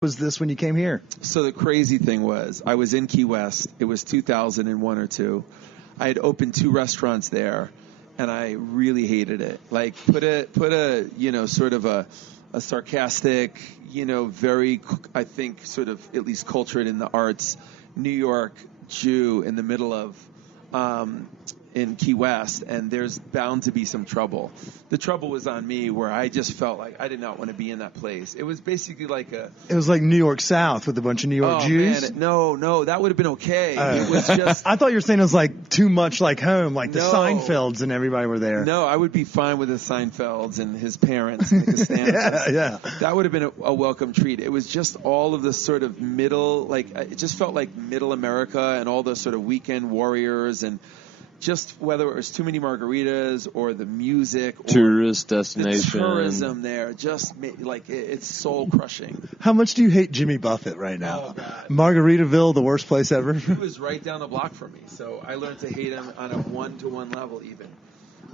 was this when you came here? So the crazy thing was, I was in Key West. It was 2001 or 2. I had opened 2 restaurants there, and I really hated it. Like, put a sort of a sarcastic, very, I think, sort of at least cultured in the arts, New York Jew in the middle of in Key West, and there's bound to be some trouble. The trouble was on me, where I just felt like I did not want to be in that place. It was basically like It was like New York South with a bunch of New York Jews? Man, no, that would have been okay. It was just... I thought you were saying it was like too much like home, like the Seinfelds and everybody were there. No, I would be fine with the Seinfelds and his parents and the Costanzas. yeah. That would have been a welcome treat. It was just all of the sort of middle, like, it just felt like middle America and all the sort of weekend warriors, and just whether it was too many margaritas or the music or tourist destination, the tourism there, just like it's soul crushing. How much do you hate Jimmy Buffett right now? Oh, God. Margaritaville, the worst place ever. He was right down the block from me, so I learned to hate him on a 1-to-1 level even.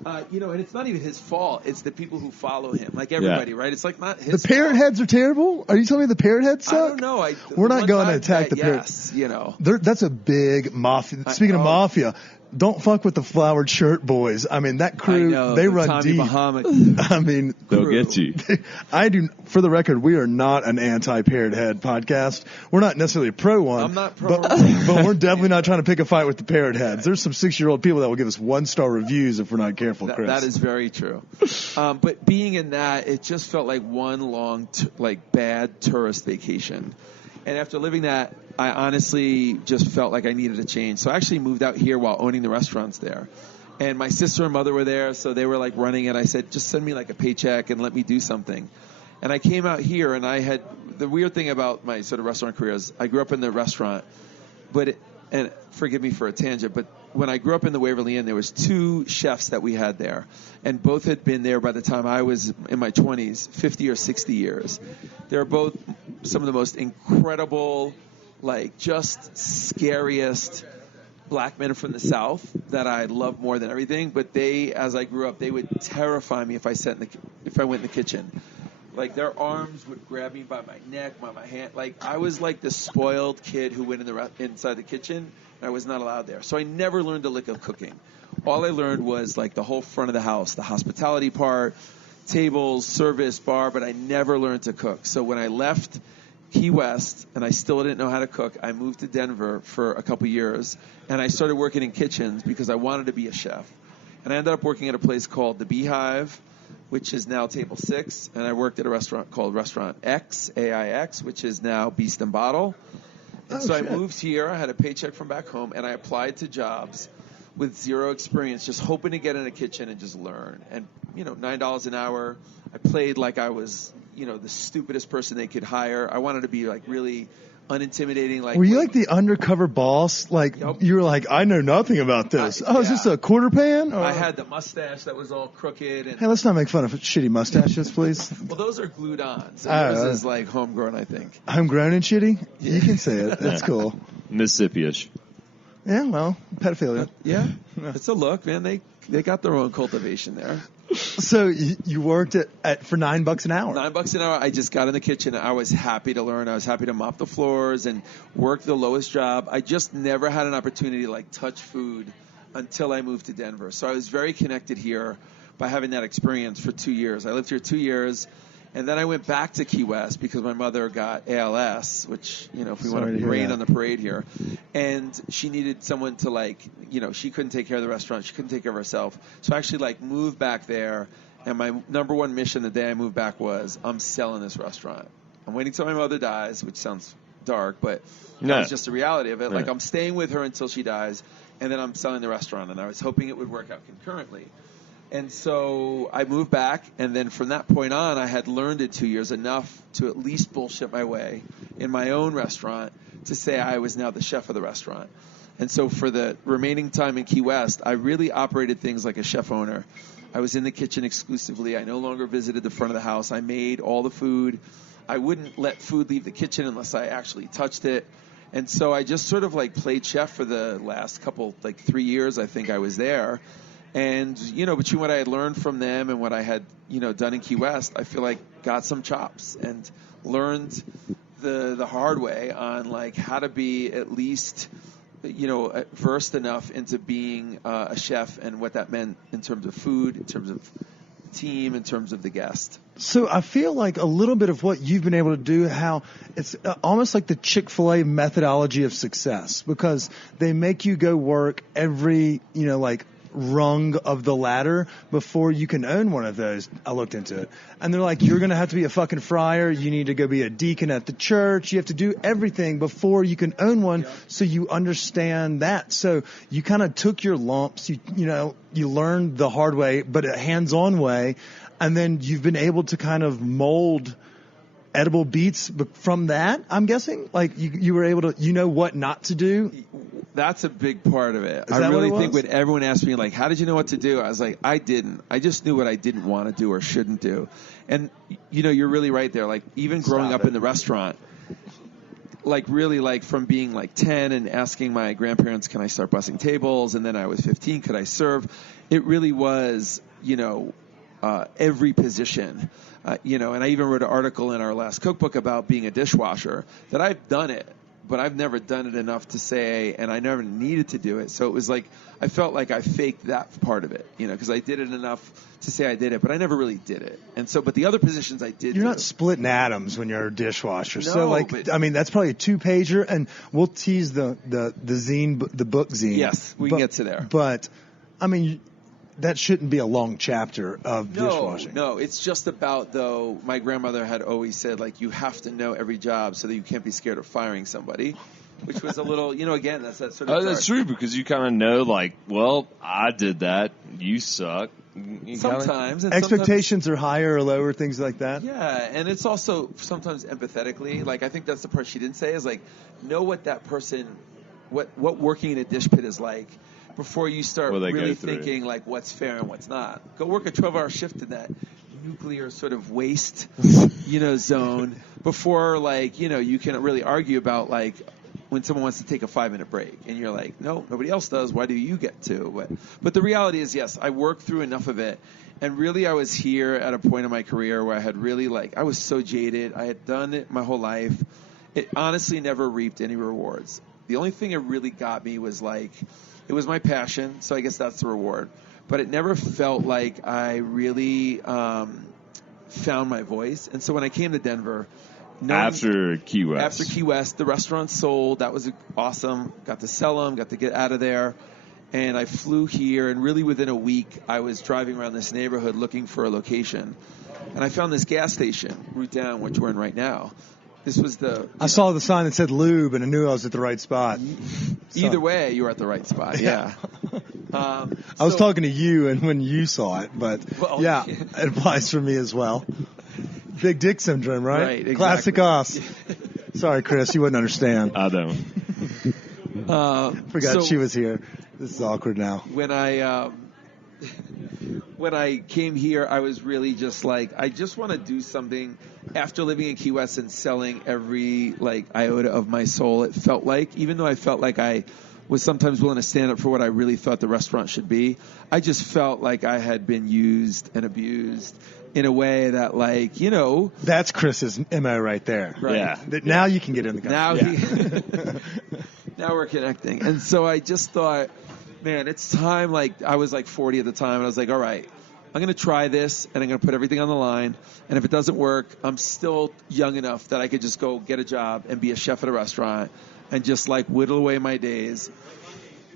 And it's not even his fault. It's the people who follow him, like everybody, right? It's like not his The parrot fault. heads are terrible? Are you telling me the parrot heads suck? I don't know. We're not going to attack the parrot. Yes, That's a big mafia. Speaking of mafia, don't fuck with the flowered shirt boys. I mean, that crew, they run Tommy deep. Muhammad. I mean, they'll get you. I do. For the record, we are not an anti-parrot head podcast. We're not necessarily a pro one. I'm not pro, but we're definitely not trying to pick a fight with the parrot heads. There's some 6-year-old people that will give us 1-star reviews if we're not careful, Chris. That is very true. But being in that, it just felt like one long, bad tourist vacation. And after living that, I honestly just felt like I needed a change. So I actually moved out here while owning the restaurants there. And my sister and mother were there, so they were like running it. I said, just send me like a paycheck and let me do something. And I came out here, and I had the weird thing about my sort of restaurant career is I grew up in the restaurant, and forgive me for a tangent, but when I grew up in the Waverly Inn, there was 2 chefs that we had there, and both had been there by the time I was in my 20s, 50 or 60 years. They're both some of the most incredible, like just scariest black men from the South that I love more than everything. But they, as I grew up, they would terrify me if I went in the kitchen. Like, their arms would grab me by my neck, by my hand. Like, I was like the spoiled kid who went inside the kitchen, and I was not allowed there. So I never learned a lick of cooking. All I learned was, like, the whole front of the house, the hospitality part, tables, service, bar, but I never learned to cook. So when I left Key West, and I still didn't know how to cook, I moved to Denver for a couple years, and I started working in kitchens because I wanted to be a chef. And I ended up working at a place called The Beehive, which is now Table 6, and I worked at a restaurant called Restaurant X, AIX, which is now Beast and Bottle. And I moved here, I had a paycheck from back home, and I applied to jobs with zero experience, just hoping to get in a kitchen and just learn. And, $9 an hour, I played like I was, the stupidest person they could hire. I wanted to be, like, really unintimidating. Like, were you like the undercover boss? Like, you were like, I know nothing about this. Is this a quarter pan? Or? I had the mustache that was all crooked. And hey, let's not make fun of shitty mustaches, please. Well, those are glued on. So yours is like homegrown, I think. Homegrown and shitty? Yeah. You can say it. That's cool. Mississippi-ish. Yeah, well, pedophilia. Yeah, it's a look, man. They got their own cultivation there. So you worked for $9 an hour. $9 an hour. I just got in the kitchen. I was happy to learn. I was happy to mop the floors and work the lowest job. I just never had an opportunity to like touch food until I moved to Denver. So I was very connected here by having that experience for 2 years. I lived here 2 years. And then I went back to Key West because my mother got ALS, which, if we want to rain on the parade here. And she needed someone to, she couldn't take care of the restaurant. She couldn't take care of herself. So I actually, moved back there. And my number one mission the day I moved back was, I'm selling this restaurant. I'm waiting till my mother dies, which sounds dark, but that's just the reality of it. Right. Like, I'm staying with her until she dies, and then I'm selling the restaurant. And I was hoping it would work out concurrently. And so I moved back, and then from that point on, I had learned in 2 years enough to at least bullshit my way in my own restaurant to say I was now the chef of the restaurant. And so for the remaining time in Key West, I really operated things like a chef owner. I was in the kitchen exclusively. I no longer visited the front of the house. I made all the food. I wouldn't let food leave the kitchen unless I actually touched it. And so I just sort of played chef for the last couple, 3 years I think I was there. And, between what I had learned from them and what I had, done in Key West, I feel like got some chops and learned the hard way on like how to be at least, versed enough into being a chef and what that meant in terms of food, in terms of team, in terms of the guest. So I feel like a little bit of what you've been able to do, how it's almost like the Chick-fil-A methodology of success, because they make you go work every, rung of the ladder before you can own one of those. I looked into it. And they're like, you're going to have to be a fucking friar. You need to go be a deacon at the church. You have to do everything before you can own one. Yeah. So you understand that. So you kind of took your lumps, you learned the hard way, but a hands-on way. And then you've been able to kind of mold Edible Beats from that, I'm guessing? Like you were able to, what not to do? That's a big part of it. I really think when everyone asked me, like, how did you know what to do? I was like, I didn't. I just knew what I didn't want to do or shouldn't do. And, you're really right there. Like, even growing up in the restaurant, like, really, like, from being, like, 10 and asking my grandparents, can I start bussing tables? And then I was 15, could I serve? It really was, every position. And I even wrote an article in our last cookbook about being a dishwasher, that I've done it, but I've never done it enough to say, and I never needed to do it. So it was like, I felt like I faked that part of it, because I did it enough to say I did it, but I never really did it. And so, but the other positions I did. You're not splitting atoms when you're a dishwasher. No, so that's probably a 2-pager, and we'll tease the zine, the book zine. Yes, we can get to there. But, that shouldn't be a long chapter of dishwashing. No, it's just about, though, my grandmother had always said, like, you have to know every job so that you can't be scared of firing somebody, which was a little, again, that's that sort of. Oh, that's true, because you kind of know, like, well, I did that, you suck. Sometimes. Expectations are higher or lower, things like that. Yeah, and it's also sometimes empathetically, like, I think that's the part she didn't say, is like, know what that person, what working in a dish pit is like, before you start really thinking like what's fair and what's not. Go work a 12-hour shift in that nuclear sort of waste, zone before you can really argue about like when someone wants to take a 5-minute break and you're like, no, nobody else does. Why do you get to? But the reality is, yes, I worked through enough of it. And really I was here at a point in my career where I had really I was so jaded. I had done it my whole life. It honestly never reaped any rewards. The only thing it really got me was it was my passion, so I guess that's the reward. But it never felt like I really found my voice. And so when I came to Denver, after Key West, the restaurant sold. That was awesome. Got to sell them, got to get out of there. And I flew here, and really within a week, I was driving around this neighborhood looking for a location. And I found this gas station, route down, which we're in right now. This was I saw the sign that said lube, and I knew I was at the right spot. Either way, you were at the right spot, yeah. I was talking to you and when you saw it, but it applies for me as well. Big dick syndrome, right? Right, exactly. Classic us. Sorry, Chris, you wouldn't understand. I don't. Forgot she was here. This is awkward now. When I came here, I was really just like, I just want to do something. After living in Key West and selling every iota of my soul, it felt like, even though I felt like I was sometimes willing to stand up for what I really thought the restaurant should be, I just felt like I had been used and abused in a way that That's Chris's MO right there. Right. Yeah. Now you can get in the conversation. Now we're connecting. And so I just thought, man, it's time. I was 40 at the time, and I was like, all right, I'm going to try this, and I'm going to put everything on the line. And if it doesn't work, I'm still young enough that I could just go get a job and be a chef at a restaurant and just whittle away my days.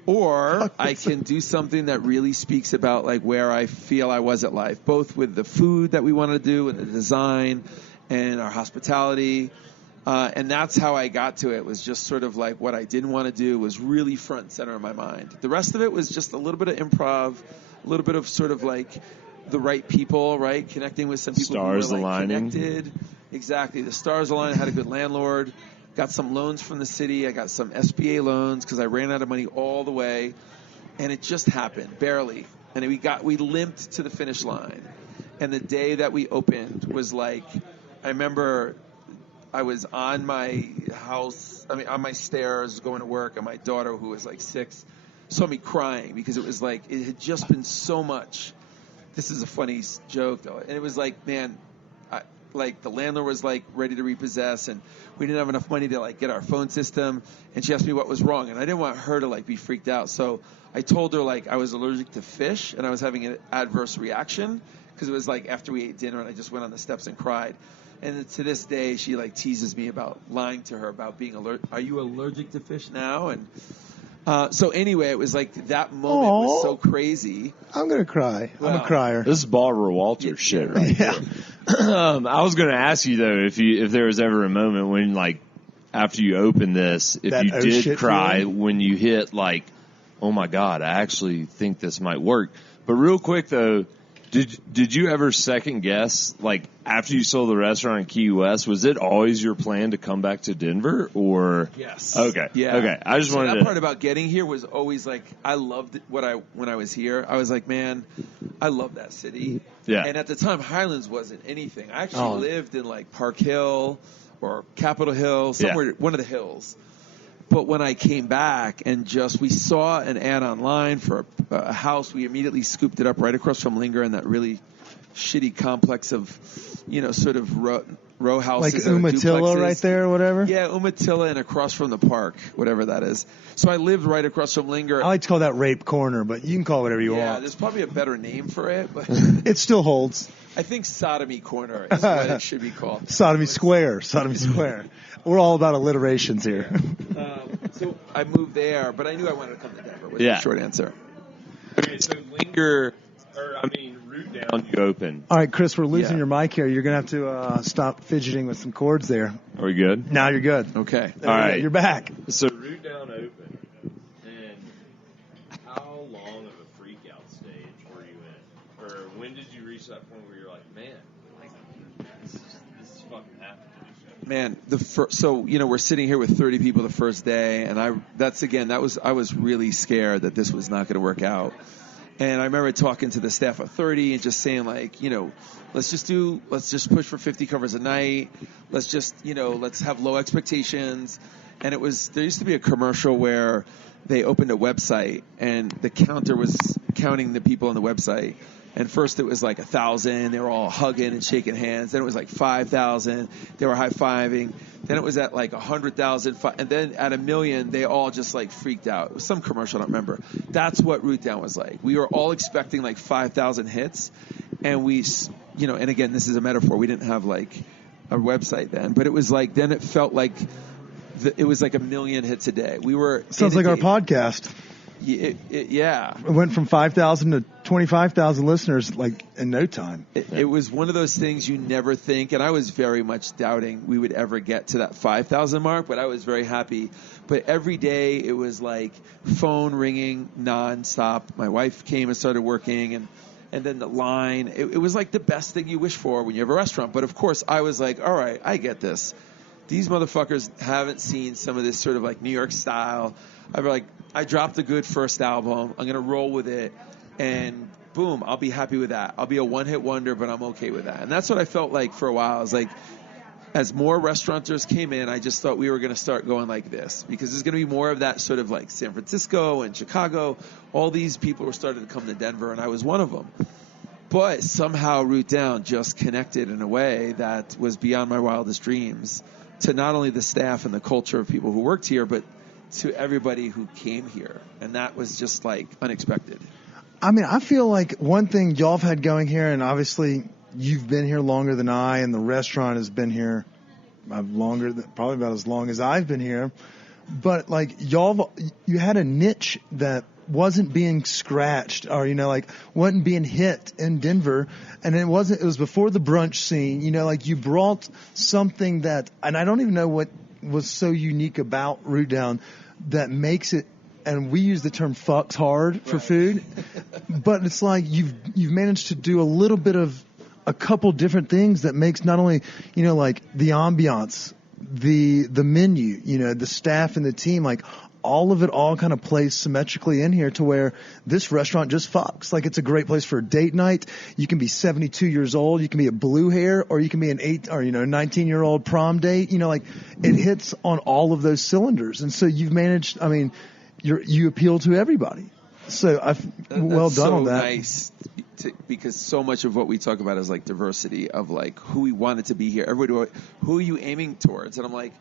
Or I can do something that really speaks about where I feel I was at life, both with the food that we wanted to do and the design and our hospitality. And that's how I got to it, was just sort of what I didn't want to do was really front and center in my mind. The rest of it was just a little bit of improv, a little bit of sort of the right people, right? Connecting with some people stars who were aligning. Connected. Exactly. The stars aligned. I had a good landlord. Got some loans from the city. I got some SBA loans because I ran out of money all the way. And it just happened, barely. And we limped to the finish line. And the day that we opened was I remember I was on my on my stairs going to work, and my daughter, who was 6, saw me crying because it was it had just been so much. This is a funny joke, though. And it was man, like the landlord was like ready to repossess, and we didn't have enough money to like get our phone system. And she asked me what was wrong, and I didn't want her to like be freaked out. So I told her like I was allergic to fish and I was having an adverse reaction because it was like after we ate dinner and I just went on the steps and cried. And to this day, she like teases me about lying to her about being allergic. Are you allergic to fish now? And so anyway, it was like that moment was so crazy. I'm gonna cry. Well, I'm a crier. This is Barbara Walters shit, right? Yeah. I was going to ask you though if there was ever a moment when like after you opened this, if That you oh did shit cry feeling? when you hit like, oh my God, I actually think this might work. But real quick though, did you ever second guess like after you sold the restaurant in Key West? Was it always your plan to come back to Denver or? Yes. Okay. Yeah. Okay. I just wanted that to. part about getting here was always like I loved it when I was here. I was like, man, I love that city. Yeah. And at the time, Highlands wasn't anything. I actually lived in like Park Hill or Capitol Hill, somewhere one of the hills. But when I came back and we saw an ad online for a house, we immediately scooped it up right across from Linger in that really shitty complex of, sort of row houses. Like that are Umatilla duplexes. right there or whatever? Yeah, Umatilla and across from the park, whatever that is. So I lived right across from Linger. I like to call that Rape Corner, but you can call it whatever you Yeah, want. there's probably a better name for it, but It still holds. I think Sodomy Corner is what it should be called. Sodomy Square. We're all about alliterations here. So I moved there, but I knew I wanted to come to Denver. Was the short answer. Okay, so Root Down you open. All right, Chris, we're losing your mic here. You're going to have to stop fidgeting with some chords there. Are we good? Now you're good. Okay. All right. You're back. So Root Down open. And how long of a freak out stage were you in? Or when did you reach that point where you're like, man, this is fucking happening. Man, we're sitting here with 30 people the first day, and I was really scared that this was not going to work out. And I remember talking to the staff of 30 and just saying like, let's just push for 50 covers a night. Let's have low expectations. And there used to be a commercial where they opened a website and the counter was counting the people on the website. And first it was like 1,000. They were all hugging and shaking hands. Then it was like 5,000. They were high-fiving. Then it was at like 100,000. And then at 1 million, they all just like freaked out. It was some commercial, I don't remember. That's what Root Down was like. We were all expecting like 5,000 hits. And and again, this is a metaphor. We didn't have like a website then. But it was like, then it felt like it was like 1 million hits a day. We were. Sounds like our podcast. Yeah. It went from 5,000 to 25,000 listeners like in no time. It was one of those things you never think, and I was very much doubting we would ever get to that 5,000 mark, but I was very happy. But every day it was like phone ringing nonstop. My wife came and started working, and then the line. It was like the best thing you wish for when you have a restaurant. But of course, I was like, all right, I get this. These motherfuckers haven't seen some of this sort of like New York style. I dropped a good first album. I'm going to roll with it. And boom, I'll be happy with that. I'll be a one-hit wonder, but I'm okay with that. And that's what I felt like for a while. I was like, as more restaurateurs came in, I just thought we were going to start going like this. Because there's going to be more of that sort of like San Francisco and Chicago. All these people were starting to come to Denver, and I was one of them. But somehow Root Down just connected in a way that was beyond my wildest dreams to not only the staff and the culture of people who worked here, but to everybody who came here. And that was just like unexpected. I mean, I feel like one thing y'all have had going here, and obviously you've been here longer than I, and the restaurant has been here probably about as long as I've been here. But like you had a niche that wasn't being scratched or, wasn't being hit in Denver. And it was before the brunch scene, like you brought something that, and I don't even know what was so unique about Root Down that makes it, and we use the term fucks hard for food, but it's like you've managed to do a little bit of a couple different things that makes not only, like the ambiance, the menu, the staff and the team, like all of it all kind of plays symmetrically in here to where this restaurant just fucks. Like it's a great place for a date night. You can be 72 years old. You can be a blue hair, or you can be an 19-year-old prom date. Like it hits on all of those cylinders. And so you've managed, you appeal to everybody. So well done on that. Nice because so much of what we talk about is like diversity of like who we wanted to be here. Everybody, who are you aiming towards? And I'm like,